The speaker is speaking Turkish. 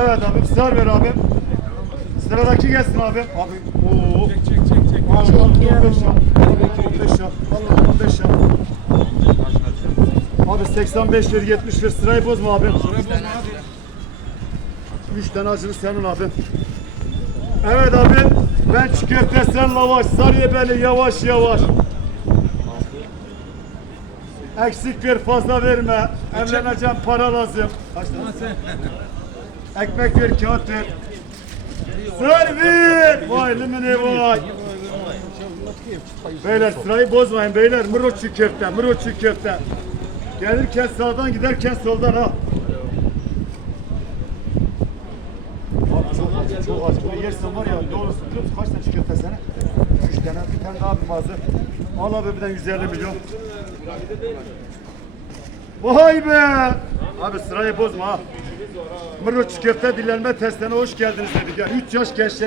Evet abim sar ver abim. Sıradaki gelsin abim. Abi ooo. Çek çek çek çek. Allah 15 ya. Allah 15 ya. Allah 15 ya. Abi 85 lira 70 lira sırayı bozma abim. Şuraya bozma hadi. 3 tane acılı senin abi. Evet abi. Ben çikolata sen lavaş. Sarıya beni yavaş yavaş. Eksik ver fazla verme. Evleneceğim para lazım. Kaç tane? Ekmek ver kağıt ver. Sır ver. Vay limini vay. Beyler sırayı bozmayın beyler. Mırot çiğ köfte, mırot çiğ köfte. Gelirken sağdan giderken soldan ha. Abi çok acı. Bunu yersen var ya doğrusu biliyor musun? Kaç tane köfte sana? Üç tane, bir tane daha bir mazı. Al abi birden 150 milyon. Vay be! Abi sırayı bozma ha. Mırot çiğ köfte dilenme testine hoş geldiniz dedik ya. 3 yaş gençler